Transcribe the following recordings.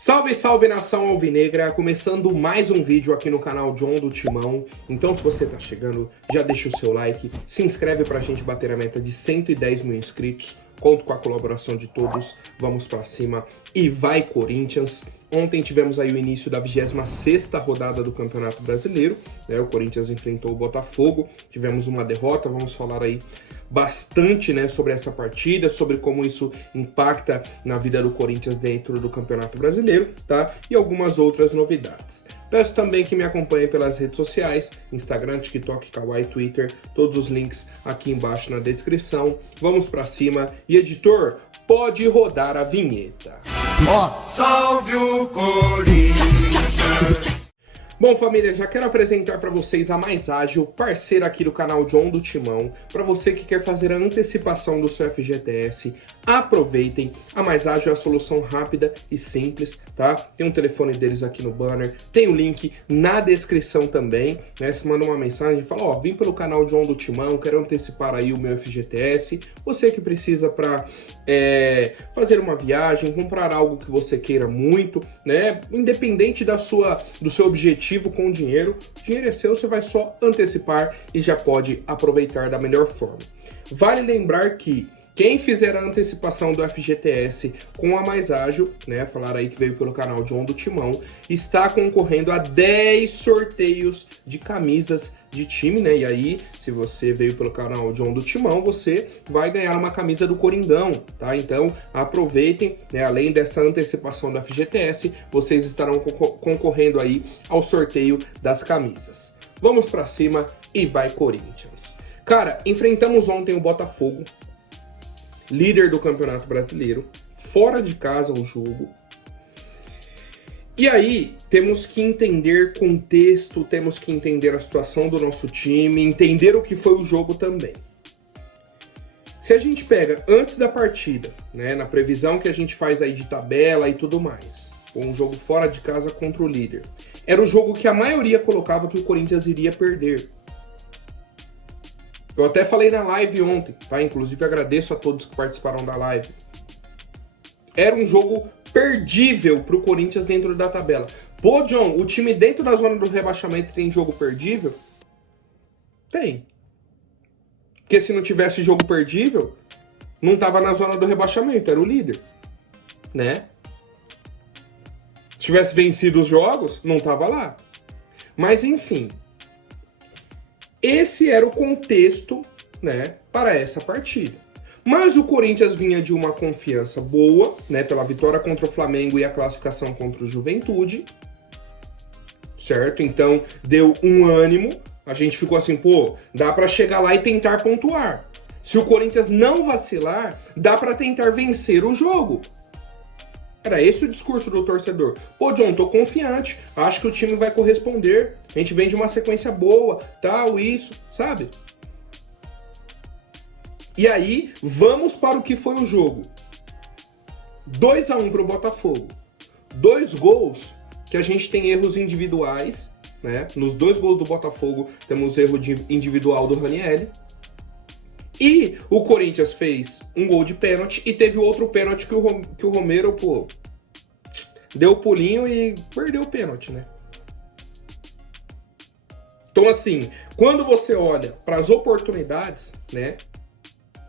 Salve, salve nação alvinegra, começando mais um vídeo aqui no canal John do Timão. Então se você tá chegando, já deixa o seu like, se inscreve pra gente bater a meta de 110 mil inscritos. Conto com a colaboração de todos, vamos pra cima e vai Corinthians! Ontem tivemos aí o início da 26ª rodada do Campeonato Brasileiro, né? O Corinthians enfrentou o Botafogo, tivemos uma derrota, vamos falar aí bastante, né, sobre essa partida, sobre como isso impacta na vida do Corinthians dentro do Campeonato Brasileiro, tá? E algumas outras novidades. Peço também que me acompanhem pelas redes sociais, Instagram, TikTok, Kawaii, Twitter, todos os links aqui embaixo na descrição. Vamos pra cima e editor, pode rodar a vinheta. Salve o Corinthians! Bom, família, já quero apresentar para vocês a Mais Ágil, parceira aqui do canal John do Timão. Para você que quer fazer a antecipação do seu FGTS, aproveitem. A Mais Ágil é a solução rápida e simples, tá? Tem um telefone deles aqui no banner, tem o link na descrição também, né? Você manda uma mensagem e fala, ó, vim pelo canal John do Timão, quero antecipar aí o meu FGTS. Você que precisa para fazer uma viagem, comprar algo que você queira muito, né? Independente do seu objetivo com o dinheiro é seu, você vai só antecipar e já pode aproveitar da melhor forma. Vale lembrar que quem fizer a antecipação do FGTS com a Mais Ágil, né, falar aí que veio pelo canal John do Timão, está concorrendo a 10 sorteios de camisas de time, né? E aí, se você veio pelo canal John do Timão, você vai ganhar uma camisa do Coringão, tá? Então, aproveitem, né? Além dessa antecipação do FGTS, vocês estarão concorrendo aí ao sorteio das camisas. Vamos pra cima e vai Corinthians. Cara, enfrentamos ontem o Botafogo, líder do Campeonato Brasileiro, fora de casa o jogo. E aí, temos que entender contexto, temos que entender a situação do nosso time, entender o que foi o jogo também. Se a gente pega antes da partida, né, na previsão que a gente faz aí de tabela e tudo mais, um jogo fora de casa contra o líder, era o jogo que a maioria colocava que o Corinthians iria perder. Eu até falei na live ontem, tá? Inclusive agradeço a todos que participaram da live. Era um jogo perdível pro Corinthians dentro da tabela. Pô, John, o time dentro da zona do rebaixamento tem jogo perdível? Tem. Porque se não tivesse jogo perdível, não tava na zona do rebaixamento, era o líder, né? Se tivesse vencido os jogos, não tava lá. Mas enfim, esse era o contexto, né, para essa partida. Mas o Corinthians vinha de uma confiança boa, né, pela vitória contra o Flamengo e a classificação contra o Juventude, certo? Então, deu um ânimo, a gente ficou assim, pô, dá para chegar lá e tentar pontuar. Se o Corinthians não vacilar, dá para tentar vencer o jogo. Era esse o discurso do torcedor. Pô, John, tô confiante, acho que o time vai corresponder, a gente vem de uma sequência boa, tal, isso, sabe? E aí, vamos para o que foi o jogo. 2-1 para o Botafogo. 2 gols que a gente tem erros individuais, né? Nos 2 gols do Botafogo temos erro individual do Ranieri. E o Corinthians fez um gol de pênalti e teve outro pênalti que o Romero, pô, deu o pulinho e perdeu o pênalti, né? Então, assim, quando você olha para as oportunidades, né?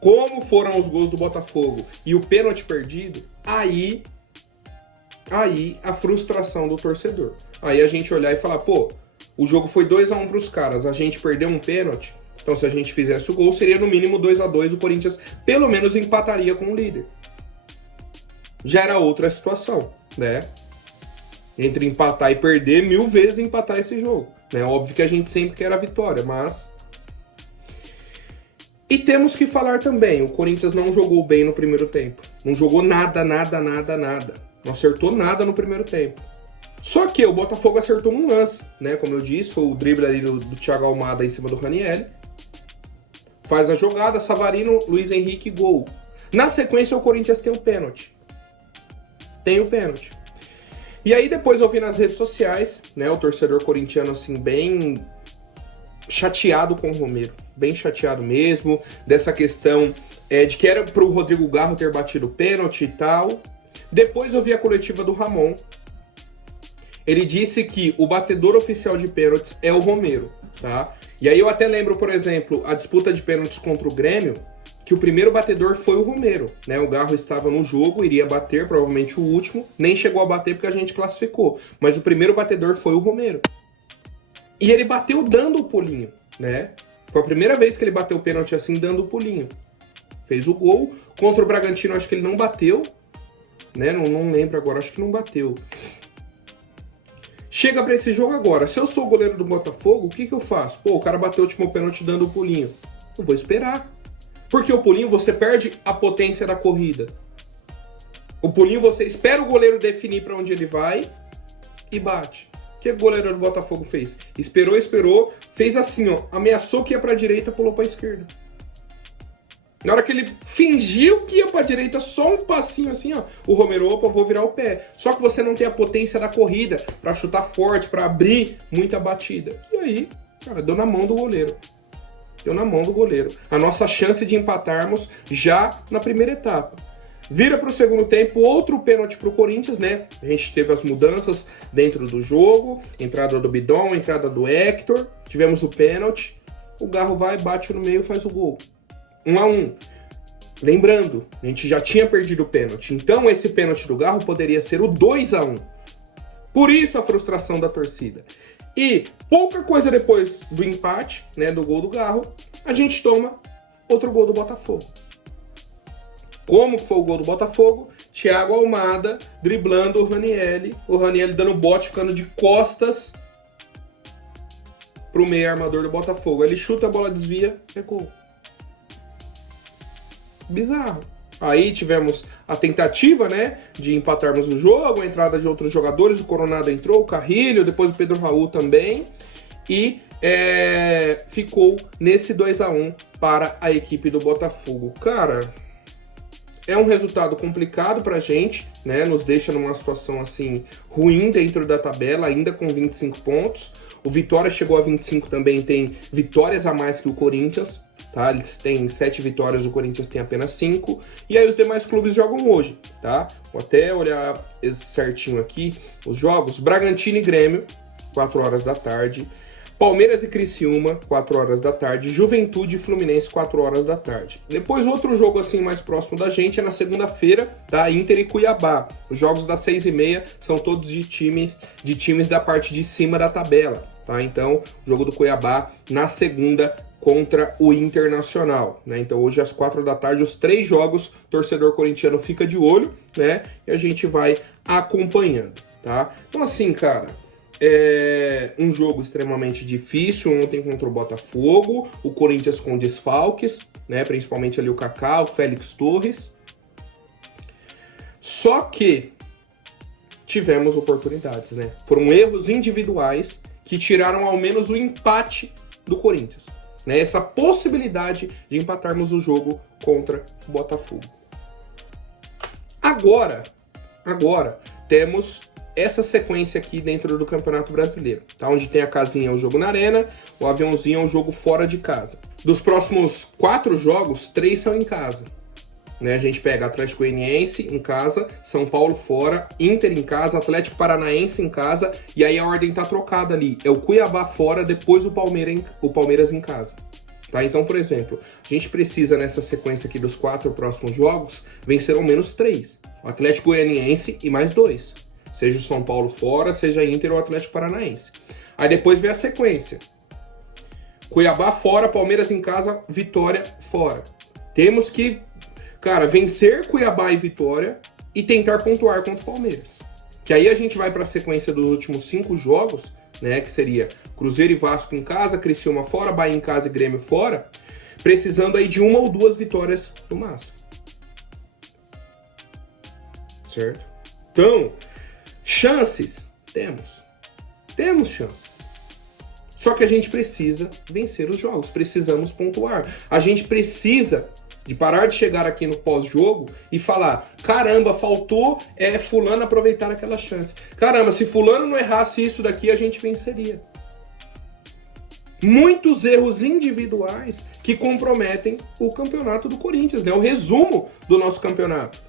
Como foram os gols do Botafogo e o pênalti perdido, aí a frustração do torcedor. Aí a gente olhar e falar, pô, o jogo foi 2-1 para os caras, a gente perdeu um pênalti, então se a gente fizesse o gol, seria no mínimo 2-2, o Corinthians pelo menos empataria com o líder. Já era outra situação, né? Entre empatar e perder, 1000 vezes empatar esse jogo, né? Óbvio que a gente sempre quer a vitória, mas... E temos que falar também, o Corinthians não jogou bem no primeiro tempo. Não jogou nada. Não acertou nada no primeiro tempo. Só que o Botafogo acertou um lance, né? Como eu disse, foi o drible ali do Thiago Almada em cima do Ranieri. Faz a jogada, Savarino, Luiz Henrique, gol. Na sequência, o Corinthians tem o pênalti. E aí depois eu vi nas redes sociais, né? O torcedor corintiano, assim, bem chateado com o Romero, bem chateado mesmo, dessa questão de que era pro Rodrigo Garro ter batido o pênalti e tal, Depois eu vi a coletiva do Ramon. Ele disse que o batedor oficial de pênaltis é o Romero, tá? E aí eu até lembro, por exemplo, a disputa de pênaltis contra o Grêmio, que o primeiro batedor foi o Romero, né? O Garro estava no jogo, iria bater, provavelmente o último, nem chegou a bater porque a gente classificou, mas o primeiro batedor foi o Romero. E ele bateu dando o pulinho, né? Foi a primeira vez que ele bateu o pênalti assim, dando o pulinho. Fez o gol. Contra o Bragantino, acho que ele não bateu, né? Não lembro agora, acho que não bateu. Chega pra esse jogo agora. Se eu sou o goleiro do Botafogo, o que eu faço? Pô, o cara bateu o último pênalti dando o pulinho. Eu vou esperar. Porque o pulinho você perde a potência da corrida. O pulinho você espera o goleiro definir pra onde ele vai e bate. O que o goleiro do Botafogo fez? Esperou, fez assim, ó. Ameaçou que ia pra direita, pulou pra esquerda. Na hora que ele fingiu que ia pra direita, só um passinho assim, ó. O Romero, opa, vou virar o pé. Só que você não tem a potência da corrida pra chutar forte, pra abrir muita batida. E aí, cara, deu na mão do goleiro. Deu na mão do goleiro. A nossa chance de empatarmos já na primeira etapa. Vira pro segundo tempo, outro pênalti pro Corinthians, né? A gente teve as mudanças dentro do jogo. Entrada do Bidon, entrada do Hector. Tivemos o pênalti. O Garro vai, bate no meio e faz o gol. 1-1. Lembrando, a gente já tinha perdido o pênalti. Então esse pênalti do Garro poderia ser o 2-1. Por isso a frustração da torcida. E pouca coisa depois do empate, né, do gol do Garro, a gente toma outro gol do Botafogo. Como que foi o gol do Botafogo? Thiago Almada driblando o Ranieri dando bote, ficando de costas pro meio armador do Botafogo. Ele chuta, a bola desvia, é gol. Bizarro. Aí tivemos a tentativa, né, de empatarmos o jogo, a entrada de outros jogadores, o Coronado entrou, o Carrilho, depois o Pedro Raul também, e ficou nesse 2-1 para a equipe do Botafogo. Cara, é um resultado complicado pra gente, né, nos deixa numa situação assim ruim dentro da tabela, ainda com 25 pontos. O Vitória chegou a 25 também, tem vitórias a mais que o Corinthians, tá? Eles têm 7 vitórias, o Corinthians tem apenas 5. E aí os demais clubes jogam hoje, tá? Vou até olhar certinho aqui os jogos. Bragantino e Grêmio, 4 horas da tarde. Palmeiras e Criciúma, 4 horas da tarde. Juventude e Fluminense, 4 horas da tarde. Depois, outro jogo assim mais próximo da gente é na segunda-feira, tá? Inter e Cuiabá. Os jogos das 6h30 são todos de times da parte de cima da tabela, tá? Então, o jogo do Cuiabá na segunda contra o Internacional, né? Então, hoje às 4 da tarde, os 3 jogos, o torcedor corintiano fica de olho, né? E a gente vai acompanhando, tá? Então, assim, cara, é um jogo extremamente difícil ontem contra o Botafogo, o Corinthians com desfalques, né, principalmente ali o Kaká, o Félix Torres. Só que tivemos oportunidades, né? Foram erros individuais que tiraram ao menos o empate do Corinthians, né? Essa possibilidade de empatarmos o jogo contra o Botafogo. Agora temos essa sequência aqui dentro do Campeonato Brasileiro, tá? Onde tem a casinha é o jogo na arena, o aviãozinho é o jogo fora de casa. Dos próximos 4 jogos, 3 são em casa, né? A gente pega Atlético Goianiense em casa, São Paulo fora, Inter em casa, Atlético Paranaense em casa, e aí a ordem tá trocada ali, é o Cuiabá fora, depois o Palmeiras em casa. Tá? Então, por exemplo, a gente precisa nessa sequência aqui dos 4 próximos jogos, vencer ao menos 3, o Atlético Goianiense e mais 2. Seja o São Paulo fora, seja Inter ou Atlético Paranaense. Aí depois vem a sequência. Cuiabá fora, Palmeiras em casa, Vitória fora. Temos que, cara, vencer Cuiabá e Vitória e tentar pontuar contra o Palmeiras. Que aí a gente vai para a sequência dos últimos 5 jogos, né? Que seria Cruzeiro e Vasco em casa, Criciúma fora, Bahia em casa e Grêmio fora. Precisando aí de 1 ou 2 vitórias no máximo. Certo? Então, chances, temos chances. Só que a gente precisa vencer os jogos, precisamos pontuar. A gente precisa de parar de chegar aqui no pós-jogo e falar, caramba, faltou fulano aproveitar aquela chance. Caramba, se fulano não errasse isso daqui, a gente venceria. Muitos erros individuais que comprometem o campeonato do Corinthians, né? O resumo do nosso campeonato.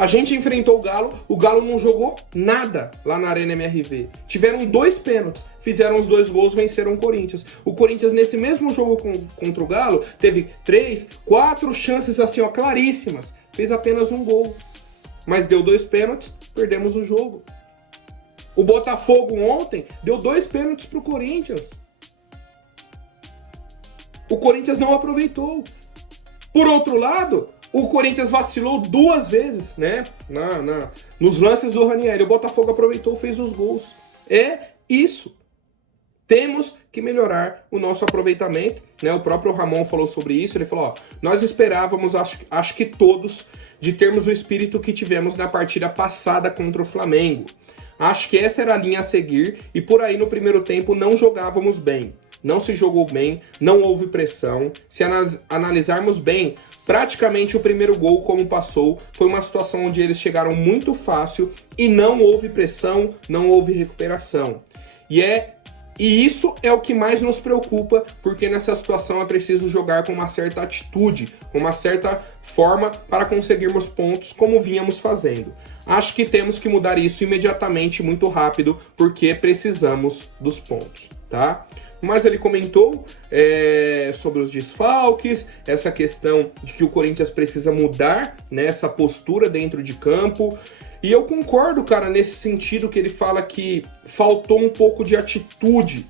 A gente enfrentou o Galo não jogou nada lá na Arena MRV. Tiveram 2 pênaltis, fizeram os 2 gols, venceram o Corinthians. O Corinthians, nesse mesmo jogo contra o Galo, teve 3, 4 chances assim, ó, claríssimas. Fez apenas 1 gol. Mas deu 2 pênaltis, perdemos o jogo. O Botafogo ontem deu 2 pênaltis pro Corinthians. O Corinthians não aproveitou. Por outro lado, o Corinthians vacilou 2 vezes, né? Nos lances do Ranieri. O Botafogo aproveitou, fez os gols. É isso. Temos que melhorar o nosso aproveitamento, né? O próprio Ramon falou sobre isso. Ele falou, ó, nós esperávamos, acho que todos, de termos o espírito que tivemos na partida passada contra o Flamengo. Acho que essa era a linha a seguir e por aí no primeiro tempo não jogávamos bem. Não se jogou bem, não houve pressão. Se analisarmos bem, praticamente o primeiro gol, como passou, foi uma situação onde eles chegaram muito fácil e não houve pressão, não houve recuperação. E isso é o que mais nos preocupa, porque nessa situação é preciso jogar com uma certa atitude, com uma certa forma para conseguirmos pontos como vínhamos fazendo. Acho que temos que mudar isso imediatamente, muito rápido, porque precisamos dos pontos, tá? Mas ele comentou sobre os desfalques, essa questão de que o Corinthians precisa mudar, né, essa postura dentro de campo. E eu concordo, cara, nesse sentido que ele fala que faltou um pouco de atitude.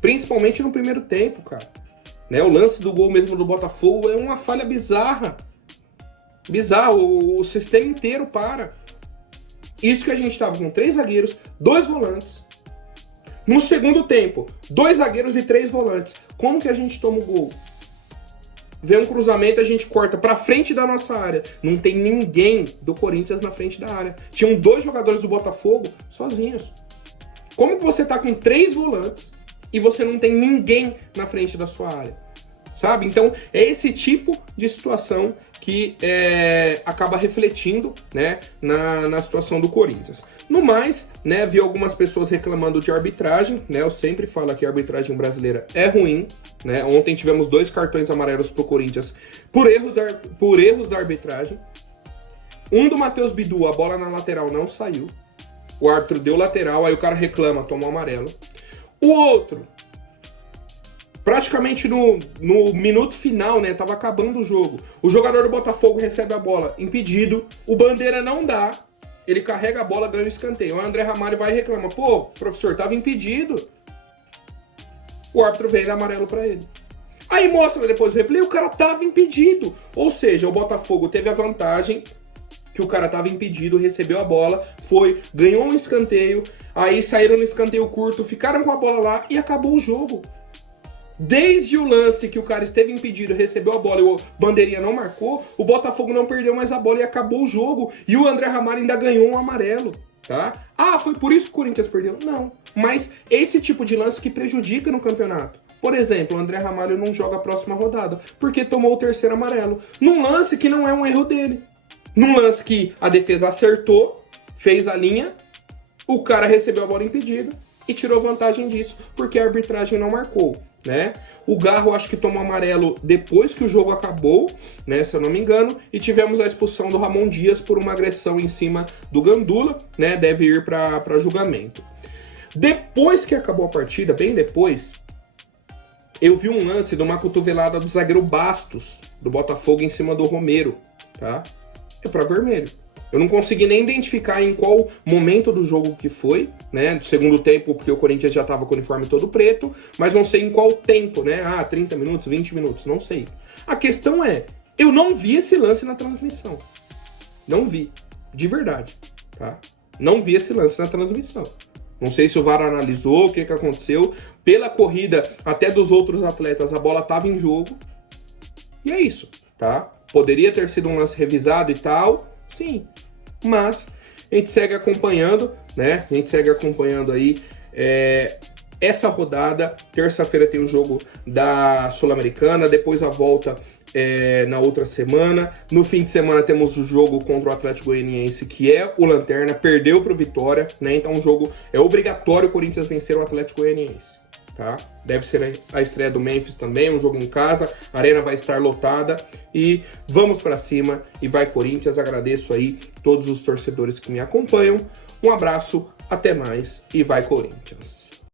Principalmente no primeiro tempo, cara. Né, o lance do gol mesmo do Botafogo é uma falha bizarra. Bizarro, o sistema inteiro para. Isso que a gente tava com 3 zagueiros, 2 volantes. No segundo tempo, 2 zagueiros e 3 volantes. Como que a gente toma o gol? Vem um cruzamento, a gente corta pra frente da nossa área. Não tem ninguém do Corinthians na frente da área. Tinham 2 jogadores do Botafogo sozinhos. Como que você tá com 3 volantes e você não tem ninguém na frente da sua área? Sabe? Então, é esse tipo de situação que acaba refletindo, né, na situação do Corinthians. No mais, né, vi algumas pessoas reclamando de arbitragem, né, eu sempre falo que a arbitragem brasileira é ruim, né, ontem tivemos 2 cartões amarelos pro Corinthians por erros da arbitragem. Um do Matheus Bidu, a bola na lateral não saiu, o árbitro deu lateral, aí o cara reclama, tomou amarelo. O outro, praticamente no minuto final, né, tava acabando o jogo, o jogador do Botafogo recebe a bola, impedido, o Bandeira não dá, ele carrega a bola, ganha o escanteio. O André Ramalho vai e reclama, pô, professor, tava impedido. O árbitro vem e dá amarelo pra ele. Aí mostra depois o replay, o cara tava impedido. Ou seja, o Botafogo teve a vantagem que o cara tava impedido, recebeu a bola, foi, ganhou um escanteio, aí saíram no escanteio curto, ficaram com a bola lá e acabou o jogo. Desde o lance que o cara esteve impedido, recebeu a bola e o Bandeirinha não marcou, o Botafogo não perdeu mais a bola e acabou o jogo. E o André Ramalho ainda ganhou um amarelo, tá? Ah, foi por isso que o Corinthians perdeu? Não. Mas esse tipo de lance que prejudica no campeonato. Por exemplo, o André Ramalho não joga a próxima rodada, porque tomou o 3º amarelo. Num lance que não é um erro dele. Num lance que a defesa acertou, fez a linha, o cara recebeu a bola impedida e tirou vantagem disso, porque a arbitragem não marcou. Né? O Garro acho que tomou amarelo depois que o jogo acabou, né, se eu não me engano, e tivemos a expulsão do Ramon Dias por uma agressão em cima do Gandula, né, deve ir para julgamento. Depois que acabou a partida, bem depois, eu vi um lance de uma cotovelada do zagueiro Bastos, do Botafogo, em cima do Romero, tá? É para vermelho. Eu não consegui nem identificar em qual momento do jogo que foi, né? Do segundo tempo, porque o Corinthians já estava com o uniforme todo preto, mas não sei em qual tempo, né? 30 minutos, 20 minutos, não sei. A questão é, eu não vi esse lance na transmissão. Não vi, de verdade, tá? Não vi esse lance na transmissão. Não sei se o VAR analisou, o que aconteceu. Pela corrida até dos outros atletas, a bola estava em jogo. E é isso, tá? Poderia ter sido um lance revisado e tal, sim, mas a gente segue acompanhando, né? A gente segue acompanhando aí essa rodada. Terça-feira tem o jogo da Sul-Americana, depois a volta na outra semana. No fim de semana temos o jogo contra o Atlético Goianiense, que é o Lanterna, perdeu para o Vitória, né? Então o jogo é obrigatório o Corinthians vencer o Atlético Goianiense. tá? Deve ser a estreia do Memphis também, um jogo em casa, a arena vai estar lotada e vamos pra cima e vai Corinthians. Agradeço aí todos os torcedores que me acompanham. Um abraço, até mais e vai Corinthians!